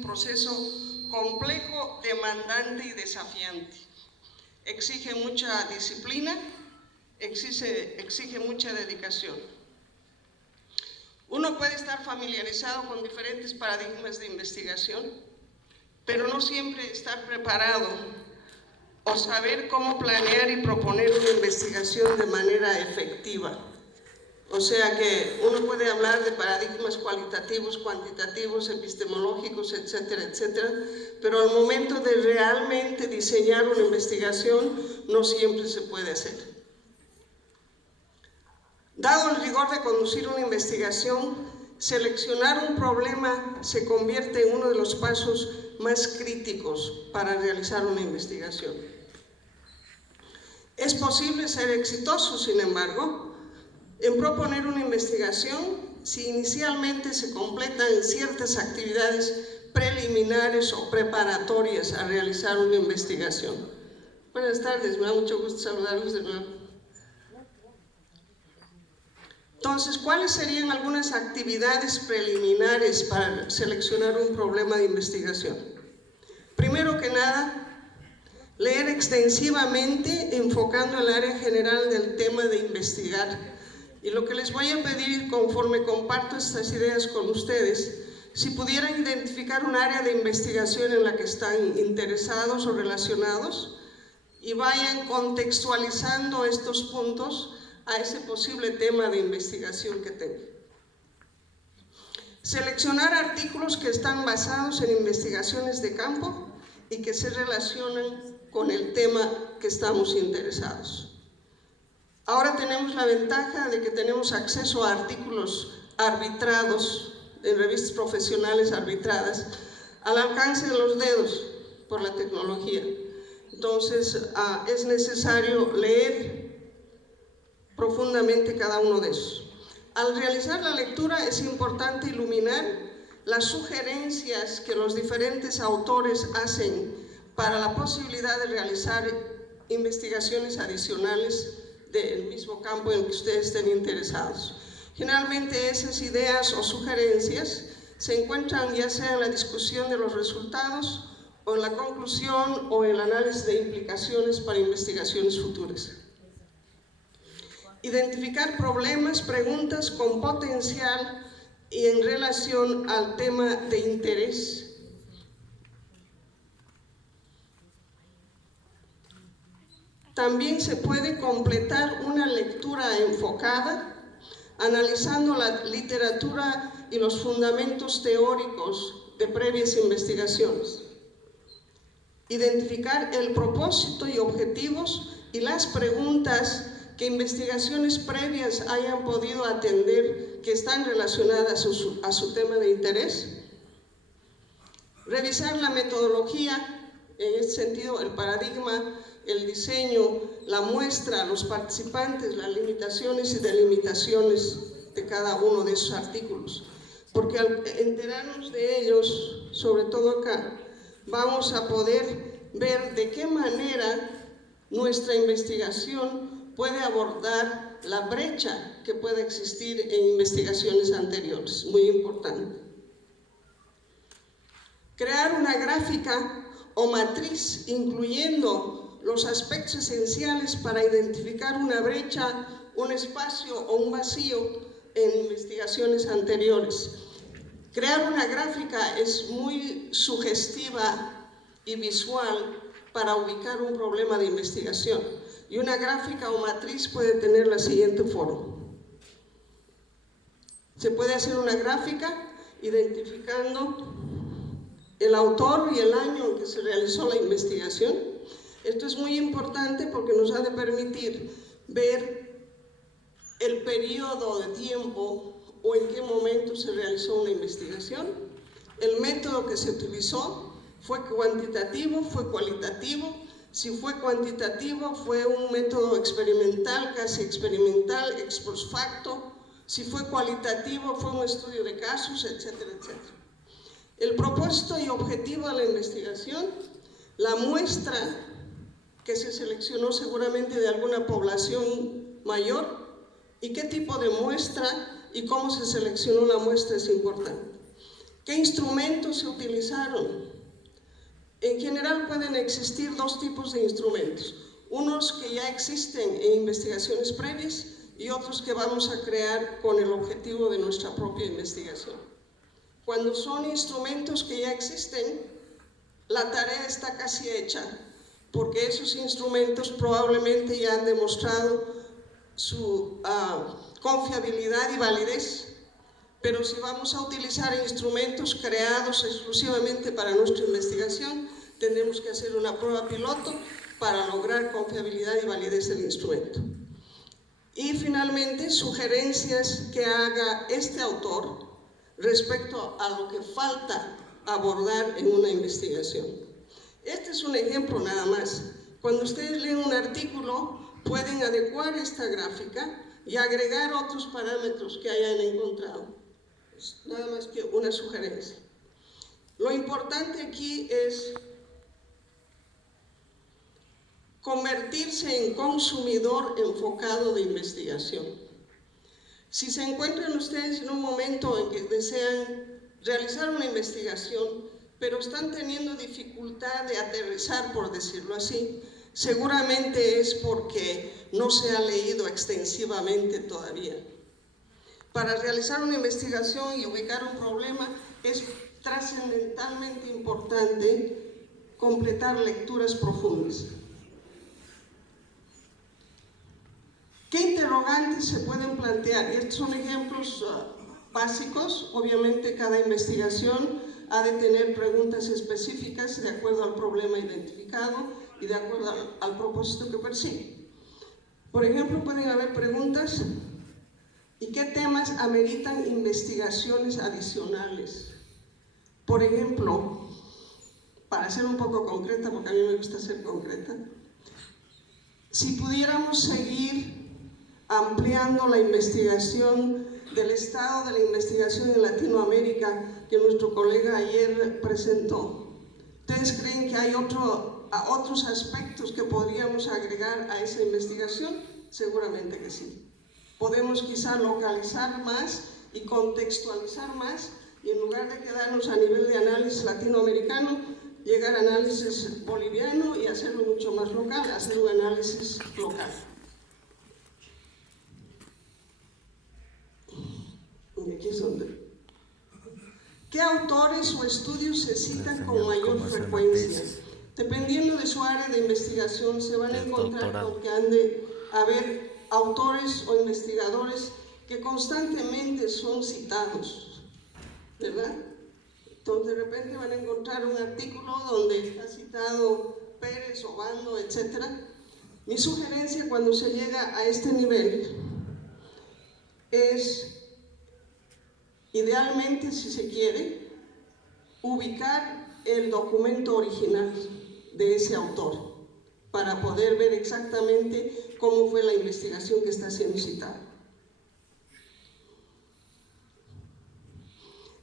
un proceso complejo, demandante y desafiante. Exige mucha disciplina, exige mucha dedicación. Uno puede estar familiarizado con diferentes paradigmas de investigación, pero no siempre estar preparado o saber cómo planear y proponer una investigación de manera efectiva. O sea que uno puede hablar de paradigmas cualitativos, cuantitativos, epistemológicos, etcétera, etcétera, pero al momento de realmente diseñar una investigación no siempre se puede hacer. Dado el rigor de conducir una investigación, seleccionar un problema se convierte en uno de los pasos más críticos para realizar una investigación. Es posible ser exitoso, sin embargo, en proponer una investigación si inicialmente se completan ciertas actividades preliminares o preparatorias a realizar una investigación. Buenas tardes, me da mucho gusto saludarlos de nuevo. Entonces, ¿cuáles serían algunas actividades preliminares para seleccionar un problema de investigación? Primero que nada, leer extensivamente enfocando el área general del tema de investigar. Y lo que les voy a pedir, conforme comparto estas ideas con ustedes, si pudieran identificar un área de investigación en la que están interesados o relacionados y vayan contextualizando estos puntos a ese posible tema de investigación que tengan. Seleccionar artículos que están basados en investigaciones de campo y que se relacionan con el tema que estamos interesados. Ahora tenemos la ventaja de que tenemos acceso a artículos arbitrados, en revistas profesionales arbitradas, al alcance de los dedos por la tecnología. Entonces, es necesario leer profundamente cada uno de esos. Al realizar la lectura es importante iluminar las sugerencias que los diferentes autores hacen para la posibilidad de realizar investigaciones adicionales del mismo campo en el que ustedes estén interesados. Generalmente esas ideas o sugerencias se encuentran ya sea en la discusión de los resultados o en la conclusión o en el análisis de implicaciones para investigaciones futuras. Identificar problemas, preguntas con potencial y en relación al tema de interés. También se puede completar una lectura enfocada, analizando la literatura y los fundamentos teóricos de previas investigaciones. Identificar el propósito y objetivos y las preguntas que investigaciones previas hayan podido atender que están relacionadas a su tema de interés. Revisar la metodología, en este sentido el paradigma, el diseño, la muestra, los participantes, las limitaciones y delimitaciones de cada uno de esos artículos. Porque al enterarnos de ellos, sobre todo acá, vamos a poder ver de qué manera nuestra investigación puede abordar la brecha que puede existir en investigaciones anteriores, muy importante. Crear una gráfica o matriz incluyendo los aspectos esenciales para identificar una brecha, un espacio o un vacío en investigaciones anteriores. Crear una gráfica es muy sugestiva y visual para ubicar un problema de investigación. Y una gráfica o matriz puede tener la siguiente forma. Se puede hacer una gráfica identificando el autor y el año en que se realizó la investigación. Esto es muy importante porque nos ha de permitir ver el periodo de tiempo o en qué momento se realizó una investigación. El método que se utilizó fue cuantitativo, fue cualitativo. Si fue cuantitativo, fue un método experimental, casi experimental, ex post facto. Si fue cualitativo, fue un estudio de casos, etcétera, etcétera. El propósito y objetivo de la investigación, la muestra que se seleccionó seguramente de alguna población mayor y qué tipo de muestra y cómo se seleccionó la muestra es importante. ¿Qué instrumentos se utilizaron? realizaron. En general pueden existir dos tipos de instrumentos, unos que ya existen en investigaciones previas y otros que vamos a crear con el objetivo de nuestra propia investigación. Cuando son instrumentos que ya existen, la tarea está casi hecha, porque esos instrumentos probablemente ya han demostrado su confiabilidad y validez. Pero si vamos a utilizar instrumentos creados exclusivamente para nuestra investigación, tendremos que hacer una prueba piloto para lograr confiabilidad y validez del instrumento. Y finalmente, sugerencias que haga este autor respecto a lo que falta abordar en una investigación. Este es un ejemplo nada más. Cuando ustedes leen un artículo, pueden adecuar esta gráfica y agregar otros parámetros que hayan encontrado. Nada más que una sugerencia. Lo importante aquí es convertirse en consumidor enfocado de investigación. Si se encuentran ustedes en un momento en que desean realizar una investigación, pero están teniendo dificultad de aterrizar, por decirlo así, seguramente es porque no se ha leído extensivamente todavía. Para realizar una investigación y ubicar un problema es trascendentalmente importante completar lecturas profundas. ¿Qué interrogantes se pueden plantear? Y estos son ejemplos básicos. Obviamente cada investigación ha de tener preguntas específicas de acuerdo al problema identificado y de acuerdo al propósito que persigue. Por ejemplo, pueden haber preguntas: ¿y qué temas ameritan investigaciones adicionales? Por ejemplo, para ser un poco concreta, porque a mí me gusta ser concreta, si pudiéramos seguir ampliando la investigación del estado de la investigación en Latinoamérica que nuestro colega ayer presentó, ¿ustedes creen que hay otros aspectos que podríamos agregar a esa investigación? Seguramente que sí. Podemos quizá localizar más y contextualizar más, y en lugar de quedarnos a nivel de análisis latinoamericano, llegar a análisis boliviano y hacerlo mucho más local, hacer un análisis local. Y aquí es donde. ¿Qué autores o estudios se citan con mayor frecuencia? Dependiendo de su área de investigación, se van a encontrar con que han de haber autores o investigadores que constantemente son citados, ¿verdad? Entonces de repente van a encontrar un artículo donde está citado Pérez, Obando, etc. Mi sugerencia cuando se llega a este nivel es, idealmente, si se quiere, ubicar el documento original de ese autor para poder ver exactamente cómo fue la investigación que está siendo citada.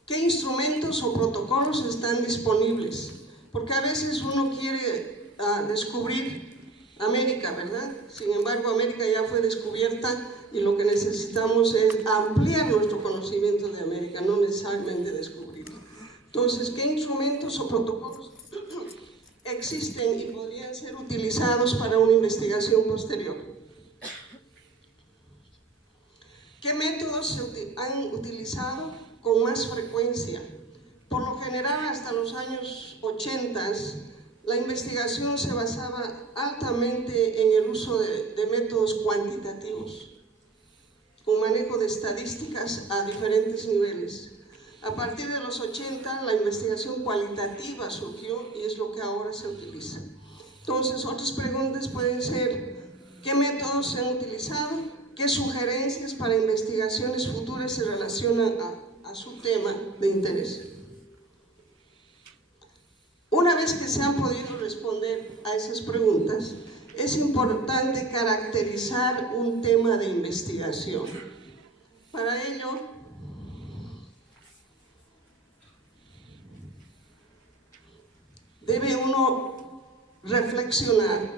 ¿Qué instrumentos o protocolos están disponibles? Porque a veces uno quiere descubrir América, ¿verdad? Sin embargo, América ya fue descubierta y lo que necesitamos es ampliar nuestro conocimiento de América, no necesariamente descubrirlo. Entonces, ¿qué instrumentos o protocolos existen y podrían ser utilizados para una investigación posterior? ¿Qué métodos se han utilizado con más frecuencia? Por lo general, hasta los años 80, la investigación se basaba altamente en el uso de métodos cuantitativos, con manejo de estadísticas a diferentes niveles. A partir de los 80, la investigación cualitativa surgió y es lo que ahora se utiliza. Entonces, otras preguntas pueden ser: ¿qué métodos se han utilizado? ¿Qué sugerencias para investigaciones futuras se relacionan a su tema de interés? Una vez que se han podido responder a esas preguntas, es importante caracterizar un tema de investigación. Para ello, debe uno reflexionar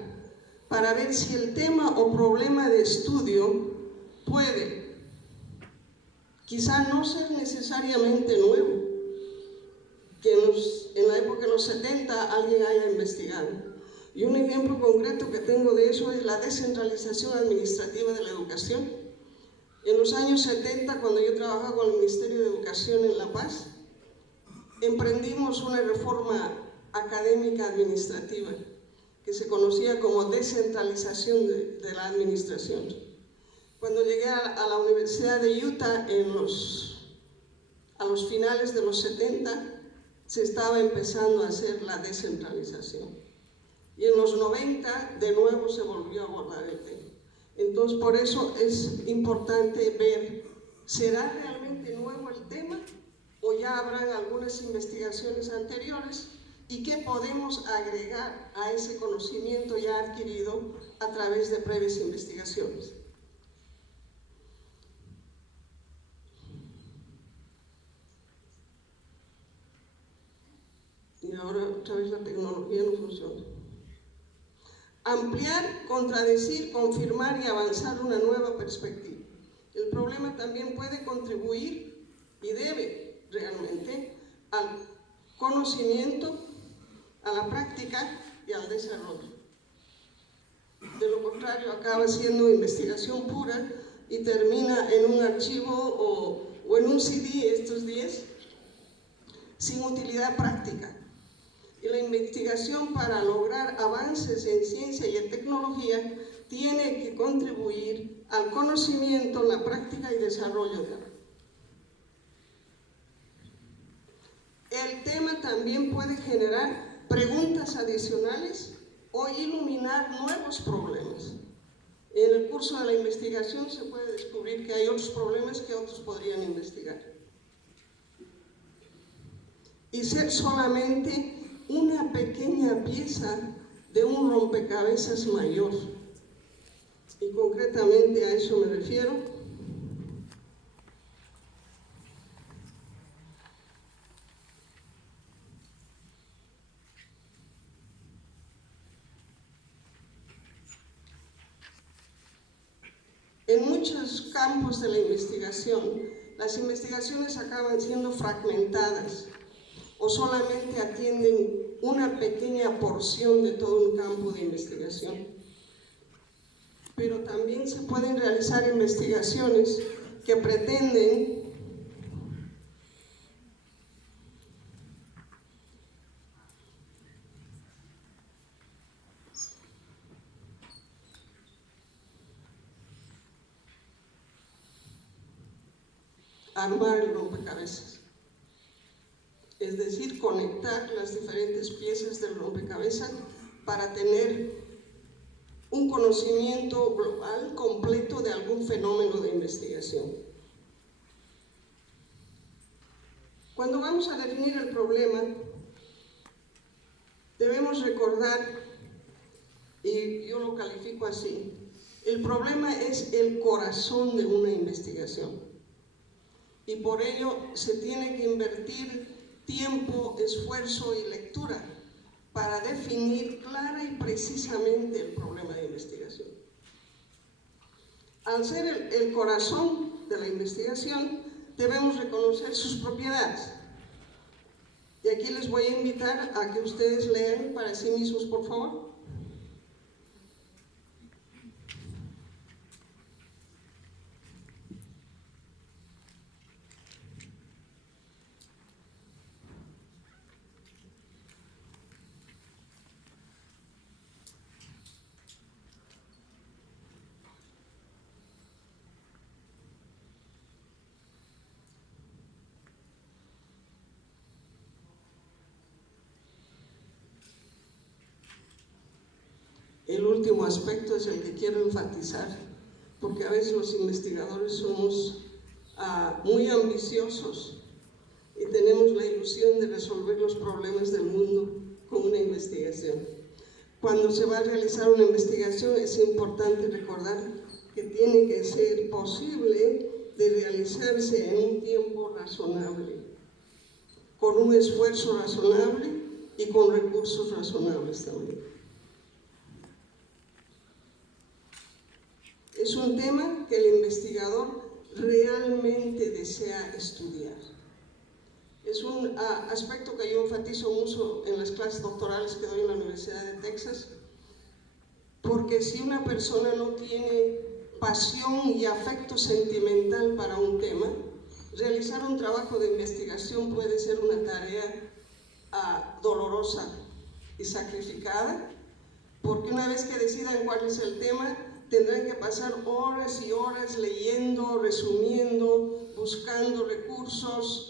para ver si el tema o problema de estudio puede, quizá no ser necesariamente nuevo, que nos en la época de los 70 alguien haya investigado. Y un ejemplo concreto que tengo de eso es la descentralización administrativa de la educación. En los años 70, cuando yo trabajaba con el Ministerio de Educación en La Paz, emprendimos una reforma académica administrativa que se conocía como descentralización de la administración. Cuando llegué a la Universidad de Utah a los finales de los 70, se estaba empezando a hacer la descentralización. Y en los 90 de nuevo se volvió a abordar el tema. Entonces, por eso es importante ver, ¿será realmente nuevo el tema o ya habrán algunas investigaciones anteriores? ¿Y qué podemos agregar a ese conocimiento ya adquirido a través de previas investigaciones? Y ahora otra vez la tecnología no funciona. Ampliar, contradecir, confirmar y avanzar una nueva perspectiva. El problema también puede contribuir y debe realmente al conocimiento, a la práctica y al desarrollo. De lo contrario, acaba siendo investigación pura y termina en un archivo o en un CD estos días, sin utilidad práctica. Y la investigación, para lograr avances en ciencia y en tecnología, tiene que contribuir al conocimiento, la práctica y desarrollo de la. El tema también puede generar preguntas adicionales o iluminar nuevos problemas. En el curso de la investigación se puede descubrir que hay otros problemas que otros podrían investigar. Y ser solamente una pequeña pieza de un rompecabezas mayor. Y concretamente a eso me refiero. En muchos campos de la investigación, las investigaciones acaban siendo fragmentadas o solamente atienden una pequeña porción de todo un campo de investigación. Pero también se pueden realizar investigaciones que pretenden armar el rompecabezas, es decir, conectar las diferentes piezas del rompecabezas para tener un conocimiento global completo de algún fenómeno de investigación. Cuando vamos a definir el problema, debemos recordar, y yo lo califico así, el problema es el corazón de una investigación. Y por ello se tiene que invertir tiempo, esfuerzo y lectura para definir clara y precisamente el problema de investigación. Al ser el corazón de la investigación, debemos reconocer sus propiedades. Y aquí les voy a invitar a que ustedes lean para sí mismos, por favor. El último aspecto es el que quiero enfatizar, porque a veces los investigadores somos muy ambiciosos y tenemos la ilusión de resolver los problemas del mundo con una investigación. Cuando se va a realizar una investigación es importante recordar que tiene que ser posible de realizarse en un tiempo razonable, con un esfuerzo razonable y con recursos razonables también. Es un tema que el investigador realmente desea estudiar. Es un aspecto que yo enfatizo mucho en las clases doctorales que doy en la Universidad de Texas, porque si una persona no tiene pasión y afecto sentimental para un tema, realizar un trabajo de investigación puede ser una tarea dolorosa y sacrificada, porque una vez que decidan cuál es el tema, tendrán que pasar horas y horas leyendo, resumiendo, buscando recursos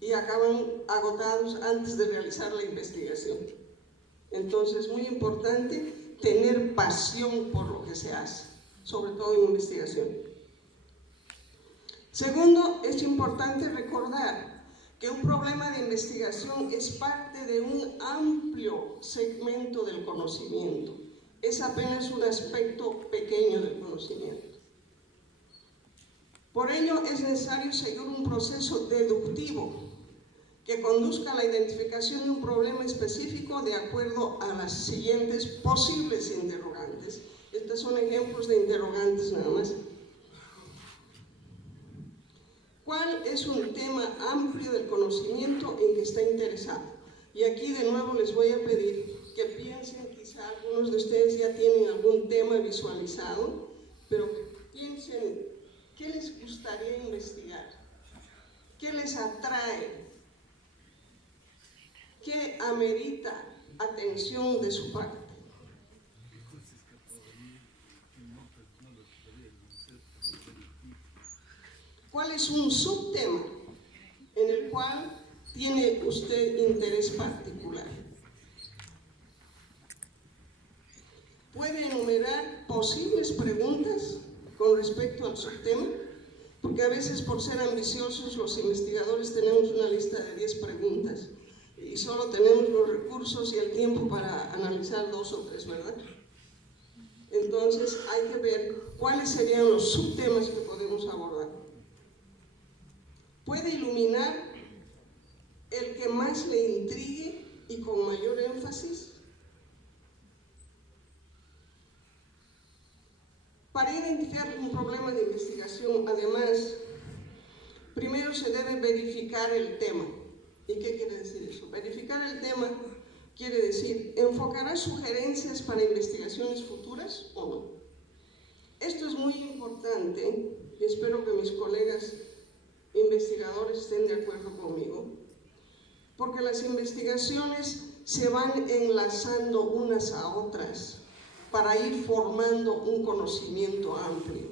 y acaban agotados antes de realizar la investigación. Entonces es muy importante tener pasión por lo que se hace, sobre todo en investigación. Segundo, es importante recordar que un problema de investigación es parte de un amplio segmento del conocimiento. Es apenas un aspecto pequeño del conocimiento. Por ello es necesario seguir un proceso deductivo que conduzca a la identificación de un problema específico de acuerdo a las siguientes posibles interrogantes. Estos son ejemplos de interrogantes nada más. ¿Cuál es un tema amplio del conocimiento en que está interesado? Y aquí de nuevo les voy a pedir que piensen, quizá algunos de ustedes ya tienen algún tema visualizado, pero que piensen qué les gustaría investigar, qué les atrae, qué amerita atención de su parte. ¿Cuál es un subtema en el cual tiene usted interés particular? ¿Puede enumerar posibles preguntas con respecto al subtema? Porque a veces, por ser ambiciosos, los investigadores tenemos una lista de 10 preguntas y solo tenemos los recursos y el tiempo para analizar 2 o 3, ¿verdad? Entonces hay que ver cuáles serían los subtemas que podemos abordar. Puede iluminar el que más le intrigue y con mayor énfasis. Para identificar un problema de investigación, además, primero se debe verificar el tema. ¿Y qué quiere decir eso? Verificar el tema quiere decir, ¿enfocará sugerencias para investigaciones futuras o no? Esto es muy importante y espero que mis colegas investigadores estén de acuerdo conmigo, porque las investigaciones se van enlazando unas a otras para ir formando un conocimiento amplio.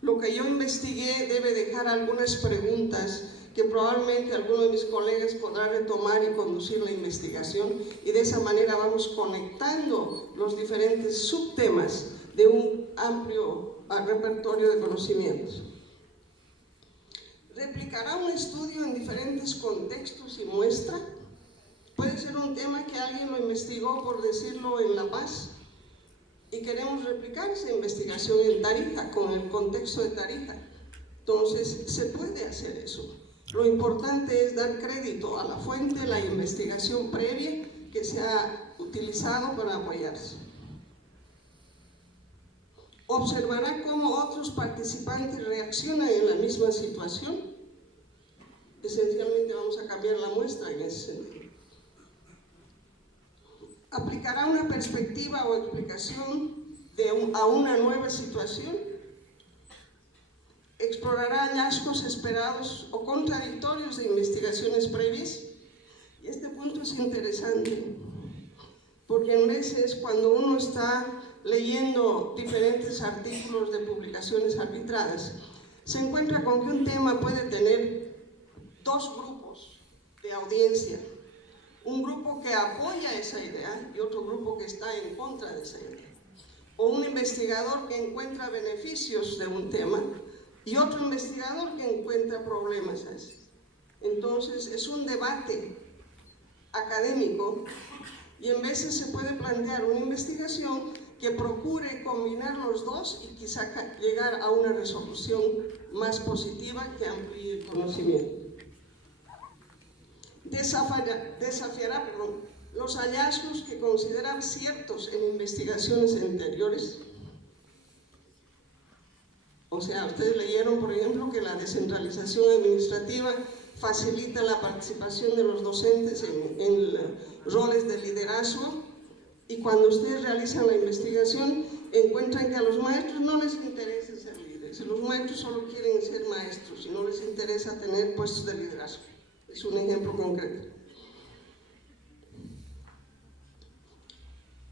Lo que yo investigué debe dejar algunas preguntas que probablemente alguno de mis colegas podrá retomar y conducir la investigación, y de esa manera vamos conectando los diferentes subtemas de un amplio repertorio de conocimientos. ¿Replicará un estudio en diferentes contextos y muestra? Puede ser un tema que alguien lo investigó, por decirlo, en La Paz, y queremos replicar esa investigación en Tarija, con el contexto de Tarija. Entonces, se puede hacer eso. Lo importante es dar crédito a la fuente de la investigación previa que se ha utilizado para apoyarse. Observará cómo otros participantes reaccionan en la misma situación. Esencialmente vamos a cambiar la muestra en ese sentido. Aplicará una perspectiva o explicación a una nueva situación. Explorará hallazgos esperados o contradictorios de investigaciones previas. Y este punto es interesante, porque en veces cuando uno está leyendo diferentes artículos de publicaciones arbitradas, se encuentra con que un tema puede tener 2 grupos de audiencia. Un grupo que apoya esa idea y otro grupo que está en contra de esa idea. O un investigador que encuentra beneficios de un tema y otro investigador que encuentra problemas. Entonces es un debate académico, y en veces se puede plantear una investigación que procure combinar los dos y quizá llegar a una resolución más positiva que amplíe el conocimiento. Desafiará los hallazgos que consideran ciertos en investigaciones anteriores. O sea, ustedes leyeron, por ejemplo, que la descentralización administrativa facilita la participación de los docentes en roles de liderazgo, y cuando ustedes realizan la investigación encuentran que a los maestros no les interesa ser líderes, los maestros solo quieren ser maestros y no les interesa tener puestos de liderazgo. Es un ejemplo concreto.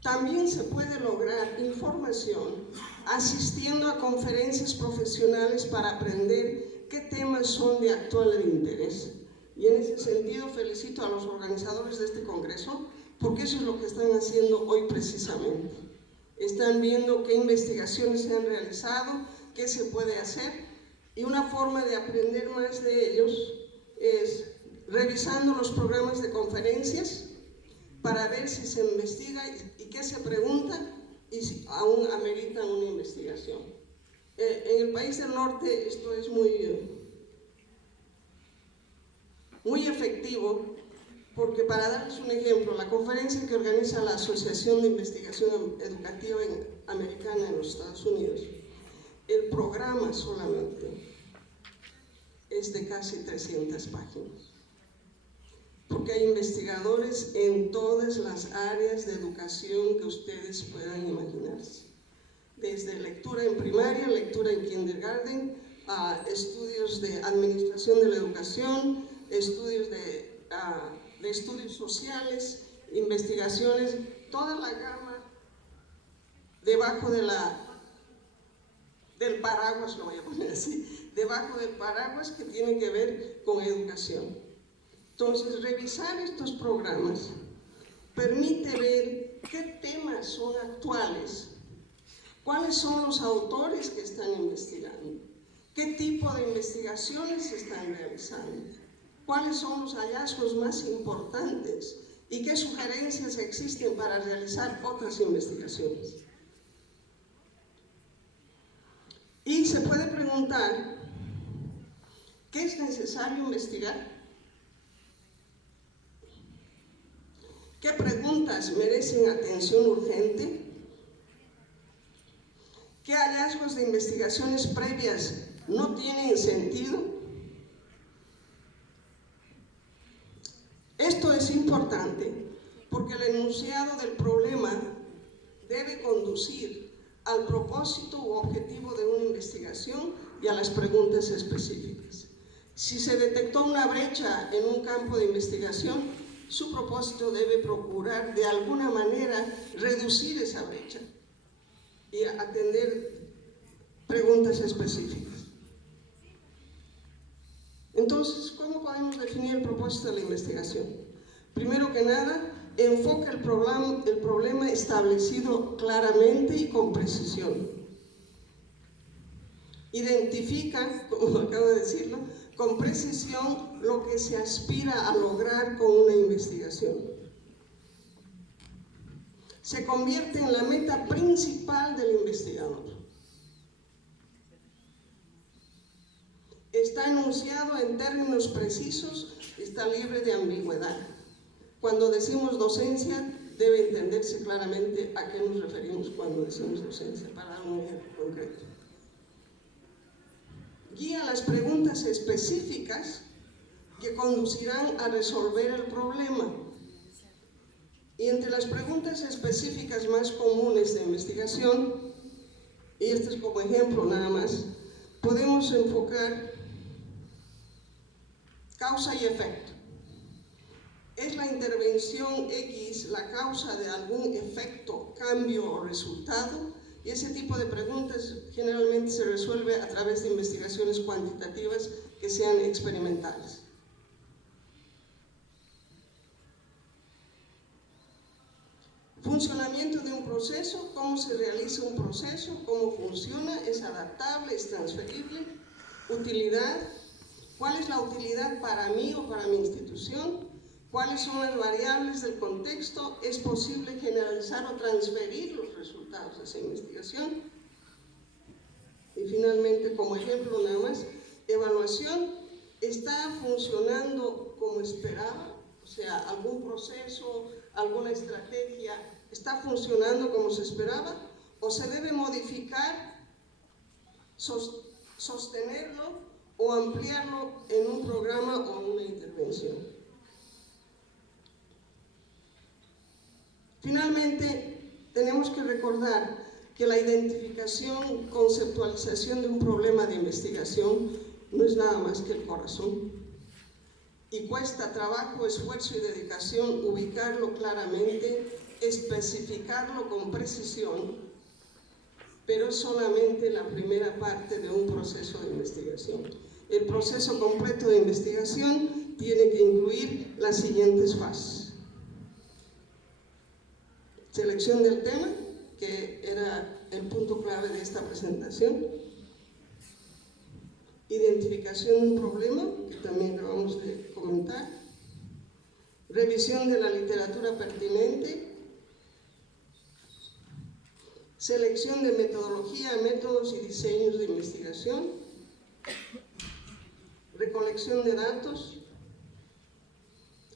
También se puede lograr información asistiendo a conferencias profesionales para aprender qué temas son de actual interés. Y en ese sentido felicito a los organizadores de este congreso, porque eso es lo que están haciendo hoy precisamente. Están viendo qué investigaciones se han realizado, qué se puede hacer, y una forma de aprender más de ellos es revisando los programas de conferencias para ver si se investiga y qué se pregunta y si aún ameritan una investigación. En el país del norte esto es muy efectivo, porque para darles un ejemplo, la conferencia que organiza la Asociación de Investigación Educativa Americana en los Estados Unidos, el programa solamente es de casi 300 páginas. Porque hay investigadores en todas las áreas de educación que ustedes puedan imaginarse. Desde lectura en primaria, lectura en kindergarten, a estudios de administración de la educación, estudios de estudios sociales, investigaciones, toda la gama debajo del paraguas, lo voy a poner así, debajo del paraguas que tiene que ver con educación. Entonces, revisar estos programas permite ver qué temas son actuales, cuáles son los autores que están investigando, qué tipo de investigaciones se están realizando, cuáles son los hallazgos más importantes y qué sugerencias existen para realizar otras investigaciones. Y se puede preguntar, ¿qué es necesario investigar? ¿Qué preguntas merecen atención urgente? ¿Qué hallazgos de investigaciones previas no tienen sentido? Esto es importante porque el enunciado del problema debe conducir al propósito u objetivo de una investigación y a las preguntas específicas. Si se detectó una brecha en un campo de investigación, su propósito debe procurar de alguna manera reducir esa brecha y atender preguntas específicas. Entonces, ¿cómo podemos definir el propósito de la investigación? Primero que nada, enfoca el problema establecido claramente y con precisión. Identifica, como acabo de decirlo, con precisión lo que se aspira a lograr con una investigación. Se convierte en la meta principal del investigador. Está enunciado en términos precisos, está libre de ambigüedad. Cuando decimos docencia, debe entenderse claramente a qué nos referimos cuando decimos docencia, para dar un ejemplo concreto. Guía las preguntas específicas que conducirán a resolver el problema. Y entre las preguntas específicas más comunes de investigación, y este es como ejemplo nada más, podemos enfocar causa y efecto. ¿Es la intervención X la causa de algún efecto, cambio o resultado? Y ese tipo de preguntas generalmente se resuelve a través de investigaciones cuantitativas que sean experimentales. Funcionamiento de un proceso, cómo se realiza un proceso, cómo funciona, es adaptable, es transferible. Utilidad, ¿cuál es la utilidad para mí o para mi institución? ¿Cuáles son las variables del contexto? ¿Es posible generalizar o transferir los resultados de esa investigación? Y finalmente, como ejemplo nada más, evaluación, ¿está funcionando como esperaba? O sea, algún proceso, alguna estrategia, ¿está funcionando como se esperaba? ¿O se debe modificar, sostenerlo o ampliarlo en un programa o una intervención. Finalmente, tenemos que recordar que la identificación, conceptualización de un problema de investigación no es nada más que el corazón. Y cuesta trabajo, esfuerzo y dedicación ubicarlo claramente, especificarlo con precisión, pero es solamente la primera parte de un proceso de investigación. El proceso completo de investigación tiene que incluir las siguientes fases. Selección del tema, que era el punto clave de esta presentación. Identificación de un problema, que también acabamos de comentar. Revisión de la literatura pertinente. Selección de metodología, métodos y diseños de investigación. Recolección de datos.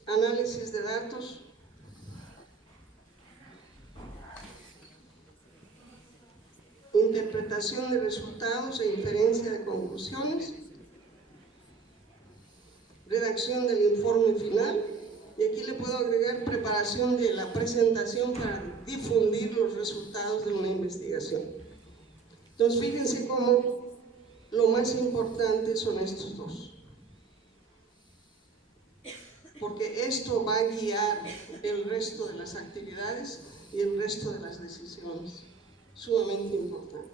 Análisis de datos. Interpretación de resultados e inferencia de conclusiones, redacción del informe final, y aquí le puedo agregar preparación de la presentación para difundir los resultados de una investigación. Entonces, fíjense cómo lo más importante son estos dos, porque esto va a guiar el resto de las actividades y el resto de las decisiones. Sumamente importante.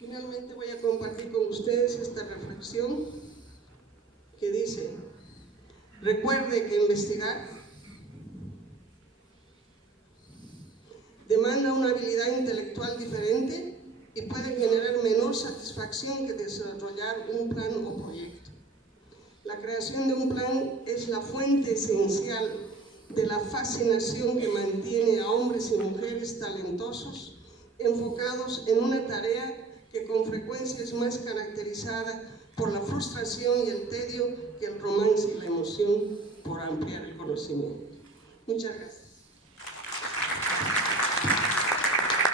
Finalmente voy a compartir con ustedes esta reflexión que dice: recuerde que investigar demanda una habilidad intelectual diferente y puede generar menor satisfacción que desarrollar un plan o proyecto. La creación de un plan es la fuente esencial de la fascinación que mantiene a hombres y mujeres talentosos enfocados en una tarea que con frecuencia es más caracterizada por la frustración y el tedio que el romance y la emoción por ampliar el conocimiento. Muchas gracias.